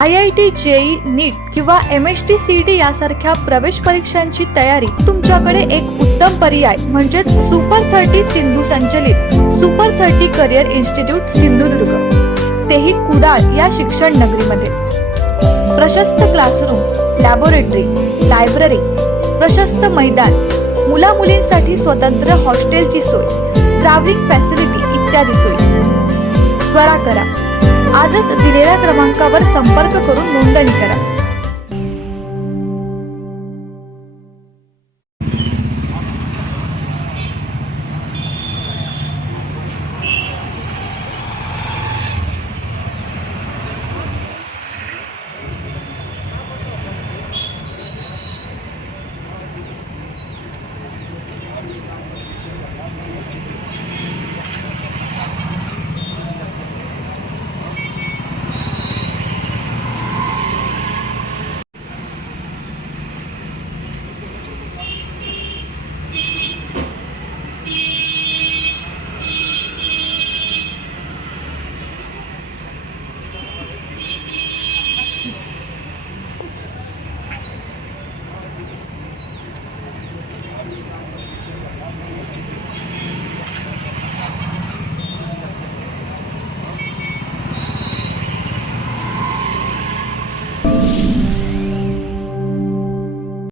IIT, JEE, नीट किंवा MST CET यासारख्या प्रवेश परीक्षांची तयारी तुमच्याकडे एक उत्तम पर्याय म्हणजेच सुपर 30 सिंधू संचलित सुपर 30 करिअर इन्स्टिट्यूट सिंधुदुर्ग, तेही कुडाळ या शिक्षण नगरीमध्ये. प्रशस्त क्लासरूम, लॅबोरेटरी, लायब्ररी, प्रशस्त मैदान, मुला मुलींसाठी स्वतंत्र हॉस्टेलची सोय, ट्रॅव्हलिंग फॅसिलिटी इत्यादी सोयी. त्वरा करा, आजच दिलेल्या क्रमांकावर संपर्क करून नोंदणी करा.